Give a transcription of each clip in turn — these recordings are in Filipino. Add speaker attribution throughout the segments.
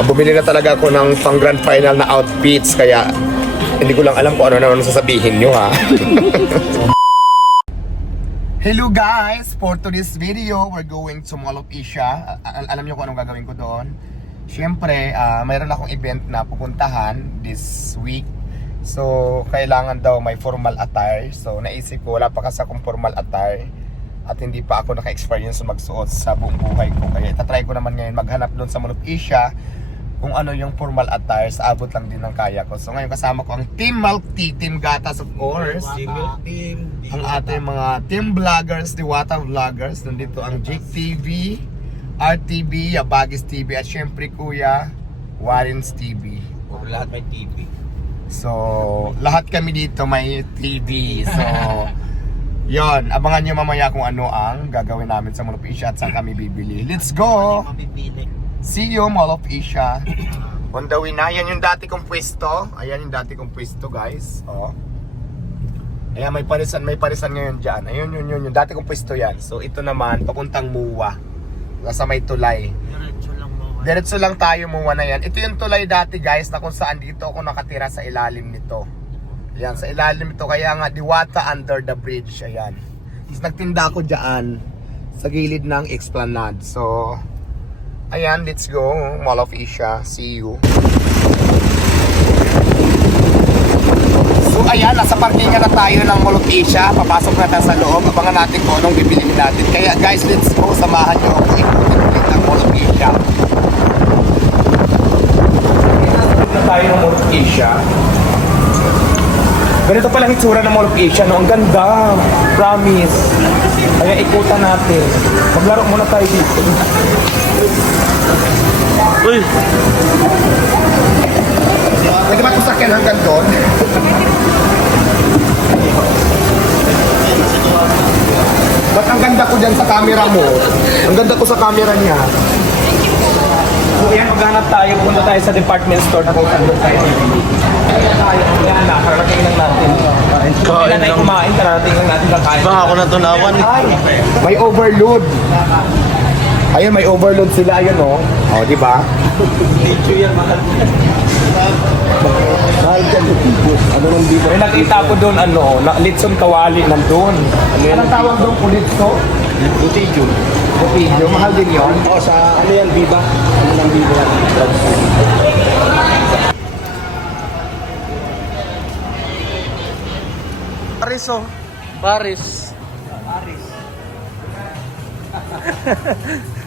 Speaker 1: Bumili na talaga ako ng pang grand final na outfits kaya hindi ko lang alam kung ano na ano sasabihin nyo ha. Hello guys! For today's video, we're going to Mall of Asia. Al- alam nyo kung anong gagawin ko doon? Siyempre, ah, mayroon akong event na pupuntahan this week. So, kailangan daw may formal attire. So, naisip ko, wala pa kasi akong formal attire. At hindi pa ako naka-experience magsuot sa buong buhay ko. Kaya itatry ko naman ngayon maghanap doon sa Mall of Asia kung ano yung formal attire sa abot lang din ng kaya ko. So ngayon kasama ko ang Team Milk Tea, Team Gatas of course
Speaker 2: Single team.
Speaker 1: ang ating mga team vloggers, Diwata vloggers. Nandito ang Jake TV, RTV, Yabagis TV, at syempre Kuya, Warren's TV.
Speaker 2: Or lahat may TV.
Speaker 1: So, lahat kami dito may TV. So, yon abangan nyo mamaya kung ano ang gagawin namin sa Asia at saan kami bibili. Let's go!
Speaker 2: Mapipili.
Speaker 1: You, Mall of Asia. On the way na. Yan yung dati kong pwesto. Ayan yung dati kong pwesto, guys. Oh. Ayan, may parisan, may parisan ngayon dyan. Ayun, yun, yun, yung dati kong pwesto yan. So, ito naman, papuntang Muwa. Nasa may tulay.
Speaker 2: Diretso lang mo.
Speaker 1: Diretso lang tayo Muwa na yan. Ito yung tulay dati, guys, na kung saan dito ako nakatira sa ilalim nito. Ayan, sa ilalim nito. Kaya nga, Diwata under the bridge. Ayan. Tapos nagtinda ako dyan sa gilid ng Esplanade. So, ayan, let's go. Mall of Asia. See you. So ayan, nasa parkingan na tayo ng Mall of Asia. Papasok na tayo sa loob. Abangan natin kung anong bibilihin natin. Kaya guys, let's go. Samahan nyo ako. Ikutin ulit ang Mall of Asia. na tayo ng Mall of Asia. Ganito palang itsura ng Mall of Asia, no? Ang ganda. Promise. Kaya ikutan natin. Maglaro muna tayo dito.
Speaker 2: Uy!
Speaker 1: Pwede ba kusakyan hanggang doon? Ba't ang ganda ko dyan sa camera mo? Ang ganda ko sa camera niya. So yan, maghanap tayo. Punta tayo sa department store na doon tayo na, karating lang natin. Kailan tayo kumain, karating lang natin.
Speaker 2: Baka ako natunawan.
Speaker 1: Ay, may overload. Ayun, may overload sila. Ayun, oh. Oh, di ba?
Speaker 2: Video yan, mahal.
Speaker 1: Mahal dyan yung video. Ano nang dito? May nakita ko doon, ano, na Litson Kawali nandun. Ano yan? Anong tawag doon? Kulitso?
Speaker 2: Video.
Speaker 1: Video, mahal din yun.
Speaker 2: O sa ano yan, Viva? Ano ng Viva yan?
Speaker 1: Paris, oh.
Speaker 2: Paris.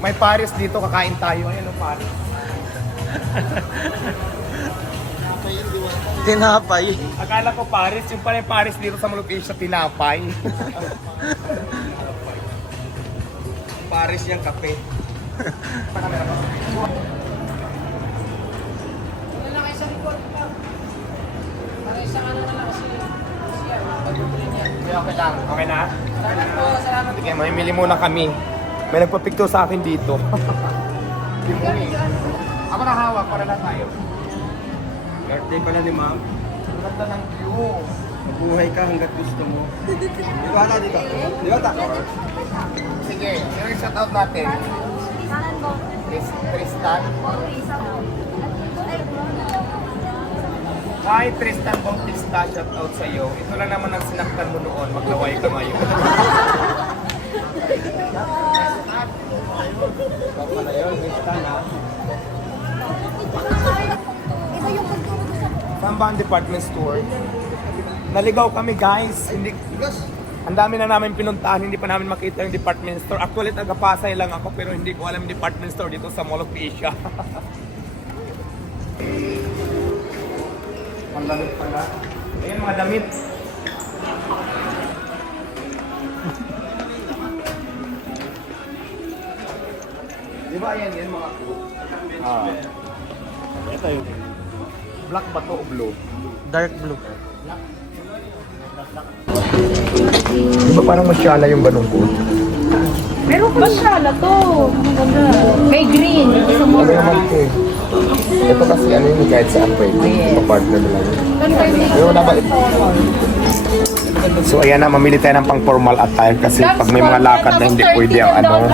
Speaker 1: May Paris dito, kakain tayo. Ayan, oh, Paris.
Speaker 2: Tinapay.
Speaker 1: Akala ko Paris, yung pala yung Paris dito sa Mall of Asia, tinapay.
Speaker 2: Paris yan, kape.
Speaker 1: Okay lang. Okay na? Sige, mamimili muna kami. May nagpa-picture sa akin dito. Ako na hawak para lang tayo.
Speaker 2: Birthday pala ni ma'am.
Speaker 1: Ganda ng view.
Speaker 2: Buhay ka hanggat gusto mo. Di ba na, di ba? Di ba ta?
Speaker 1: Sige, sino yung shoutout natin? Tris- Tristan. Hi Tristan Bautista, shoutout sa iyo. Ito lang naman ang sinaktan mo noon, maglaway ka ngayon. Saan ba ang department store? Naligaw kami guys. Hindi, ang dami na namin pinuntahan, hindi pa namin makita yung department store. Actually, taga-Pasay lang ako pero hindi ko alam yung department store dito sa Mall of Asia. Ang damit pala. Ayan mga damit. Ba ayan yan mga coat? Ah.
Speaker 2: Ito yun.
Speaker 1: Black ba to o blue?
Speaker 2: Dark blue.
Speaker 1: Di ba parang masyala yung?
Speaker 3: Meron ko masyala to. Maganda. May green. Gusto mo
Speaker 1: Ano naman ito eh. Ito kasi ano yung kahit saan pwede. Pa-partner na lang. Pero wala ba? So ayan na, mamili tayo ng pang formal attire kasi pag may mga lakad na hindi pwede ang ano,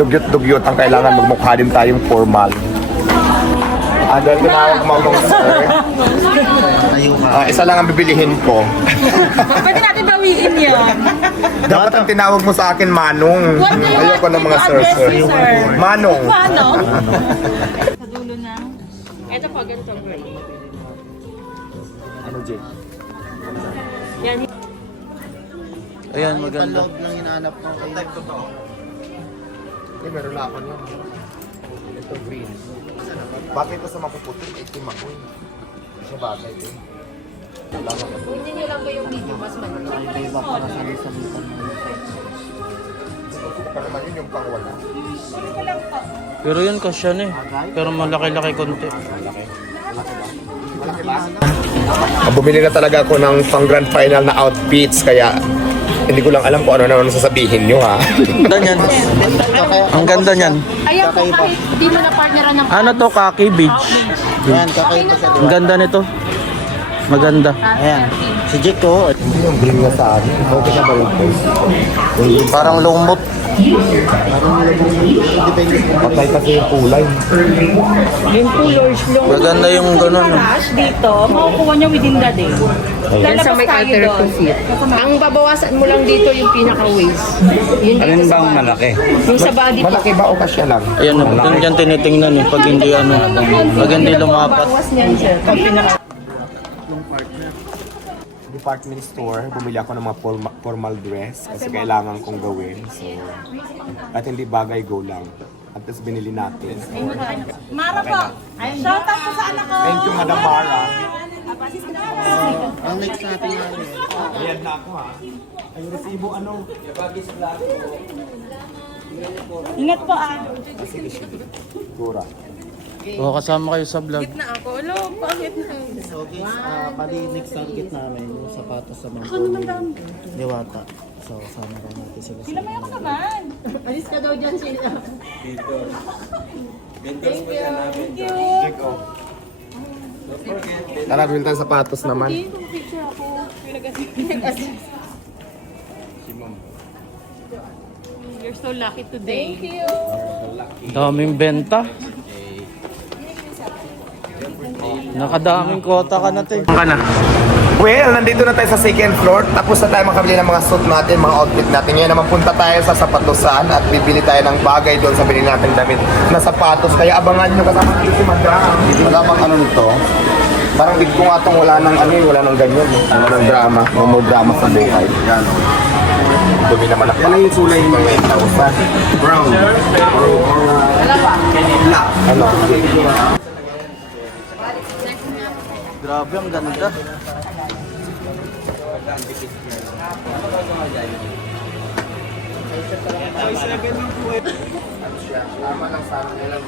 Speaker 1: dugyot-dugyot ang kailangan magmukha din tayong formal. Ah, dahil tinawag mo akong sir. Ah, isa lang ang bibilihin ko.
Speaker 3: Pwede natin bawiin yan.
Speaker 1: Dapat ang tinawag mo sa akin, Manong.
Speaker 3: What do you want
Speaker 1: Ayoko ng mga
Speaker 3: to
Speaker 1: sir,
Speaker 3: address
Speaker 1: sir.
Speaker 3: you, sir?
Speaker 1: Manong.
Speaker 3: Paano? Sa dulo na. Ito po, ganito.
Speaker 1: Ano, Jake?
Speaker 3: Yan.
Speaker 4: Ayan, maganda.
Speaker 2: lang hinahanap ko. Type ko to.
Speaker 1: Eh, meron na ako niyan. Ito, green. Bakit ito sa mapuputi? Itim ako eh. Hindi siya bagay ito eh.
Speaker 5: Hindi nyo lang po yung video mas malaki.
Speaker 1: Pa naman yun yung pangwala.
Speaker 4: Pero yun kasya na eh. Pero malaki-laki konti.
Speaker 1: Ah, Bumili na talaga ako ng pang grand final na outfits kaya hindi ko lang alam kung ano naman sasabihin nyo ha.
Speaker 4: Ganda niyan. Ang ganda niyan.
Speaker 5: Ayan po kahit di mo na partneran ng
Speaker 4: Ano to, kaki beach?
Speaker 2: Yan, kakaiba siya.
Speaker 4: Ang ganda nito. Maganda.
Speaker 2: Ayan. Si Jake ko.
Speaker 1: Hindi yung green na sa akin. Okay siya ba yung
Speaker 4: Parang lumot.
Speaker 1: Patay kasi yung kulay.
Speaker 3: Yung colors long.
Speaker 4: Maganda yung ganun. no?
Speaker 3: Cash dito, makukuha niya within the day. Lalabas tayo doon.
Speaker 5: Ang babawasan mo lang dito yung pinaka-waist. Yun dito sa body.
Speaker 4: malaki?
Speaker 5: Yung sa body po.
Speaker 1: Malaki ba o kasya lang?
Speaker 4: Ayan, doon dyan tinitingnan eh. Pag hindi ano, pag hindi lumapat.
Speaker 5: Bawas niyan, sir.
Speaker 3: Ang pinaka
Speaker 1: Department store, bumili ako ng mga forma- formal dress kasi kailangan kong gawin. So, at hindi bagay, go lang. At tapos binili natin.
Speaker 3: Mara po. Shout out po sa anak ko.
Speaker 1: Thank you, Madam Mara.
Speaker 2: Ang next natin yan.
Speaker 1: Ayan na ako ha. Ay, resibo ano?
Speaker 3: Ingat po ah.
Speaker 1: Tura.
Speaker 4: O, kasama kayo sa vlog.
Speaker 2: So guys, ah, bali next target namin yung sapatos sa mga ni Diwata. So sama rin natin sila sa
Speaker 3: Lamay ako naman.
Speaker 5: Alis ka daw dyan sila.
Speaker 1: Tara, bili tayo sapatos naman.
Speaker 3: You're so lucky today. Thank you.
Speaker 4: Daming benta. Nakadaming kota ka na, te. Ka na.
Speaker 1: Well, nandito na tayo sa second floor. Tapos na tayo makabili ng mga suit natin, mga outfit natin. Ngayon naman punta tayo sa sapatosan at bibili tayo ng bagay doon sa binili natin damit na sapatos. Kaya abangan nyo kasama dito si Madam. Wala bang ano nito? Parang big ko nga itong wala nang ano eh, wala nang ganyan. eh. Wala nang drama. No more drama sa buhay. Yan o. Dumi naman ako. Yan yung kulay ng 8,000. Brown. Or, or, black. Ano?
Speaker 4: Grabe, ang ganda.
Speaker 1: Tama lang sa akin nila.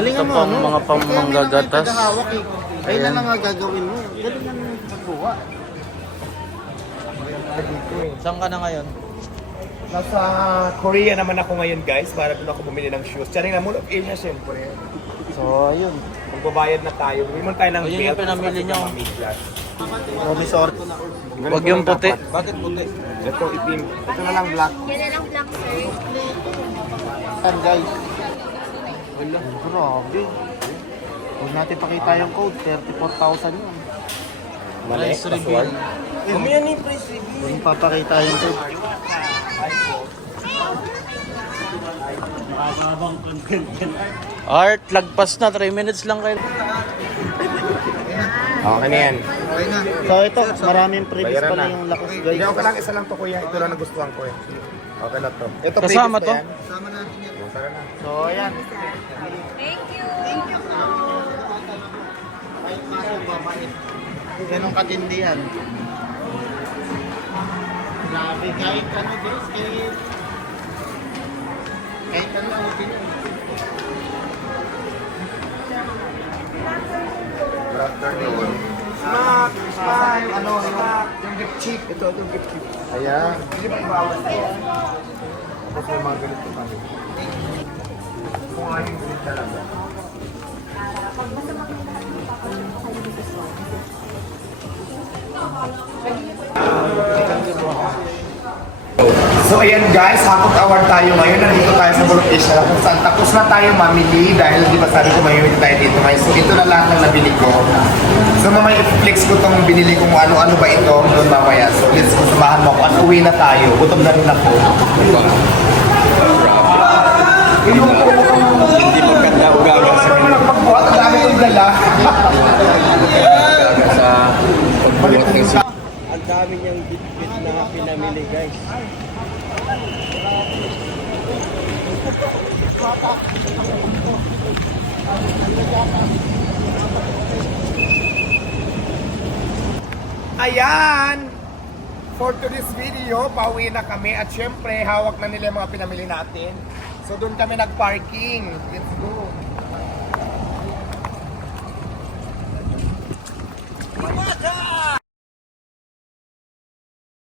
Speaker 2: Galingan
Speaker 4: Ito
Speaker 2: mo,
Speaker 4: pang
Speaker 2: no?
Speaker 4: mga pammanggagatas.
Speaker 2: Eh. Ayun na lang ang gagawin mo. Galingan mo magbuwa.
Speaker 4: Saan ka na ngayon?
Speaker 1: Nasa Korea naman ako ngayon guys para doon ako bumili ng shoes. Charing na Mall of Asia syempre.
Speaker 4: So, ayun.
Speaker 1: Magbabayad na tayo. Bumili muna tayo ng
Speaker 4: Ayun yung
Speaker 1: belt.
Speaker 4: pinamili niyo.
Speaker 2: Promisor.
Speaker 4: Huwag yung puti.
Speaker 2: Bakit puti?
Speaker 1: Ito itim. Ito na lang black.
Speaker 5: Yan na lang black, sir.
Speaker 2: Yan guys. Wala. Grabe. Huwag natin pakita yung code. 34,000 yun.
Speaker 1: Mali.
Speaker 4: Price reveal.
Speaker 2: Umiyan ni price review. Huwag papakita yung code.
Speaker 4: Art, lagpas na. 3 minutes lang kayo.
Speaker 1: Okay na yan.
Speaker 2: So ito, maraming previous
Speaker 1: Bayaran
Speaker 2: pala
Speaker 1: na.
Speaker 2: yung lakos guys.
Speaker 1: Hindi ako lang isa lang to kuya. Ito lang nagustuhan ko eh. Okay na to. Ito
Speaker 4: Kasama
Speaker 1: previous
Speaker 4: to?
Speaker 1: pa yan. Kasama natin yan. Tara na.
Speaker 2: So ayan. Ganong katindi yan. Grabe, kahit ano guys, kahit kahit ano suotin yan.
Speaker 1: Good afternoon. Smack! Smack! Ano? Yung gift cheap. Ito, ito gift cheap. Ayan. Hindi ba ibawas ito? Tapos may mga ganito kami. Kung ano yung green talaga. So ayan guys, hakot hour tayo ngayon. Nandito tayo sa Bulok Asia kung saan tapos na tayo mamili dahil di ba sabi ko mamimili tayo dito ngayon. So ito na lahat ng nabili ko. So mamaya i-flex ko itong binili kung ano-ano ba ito doon mamaya. So let's go, samahan mo ako at uwi na tayo. Gutom na rin ako.
Speaker 6: Hindi maganda ugaga sa
Speaker 1: Ano nagpagbuhat? Ang dami kong dala.
Speaker 6: ugaga sa
Speaker 1: Balik
Speaker 6: pagbuhat
Speaker 1: ko
Speaker 6: ng
Speaker 1: sa
Speaker 2: Ang dami niyang bit-bit na pinamili guys.
Speaker 1: Ayan! For today's video, pauwi na kami at syempre hawak na nila yung mga pinamili natin. So doon kami nag-parking. Let's go.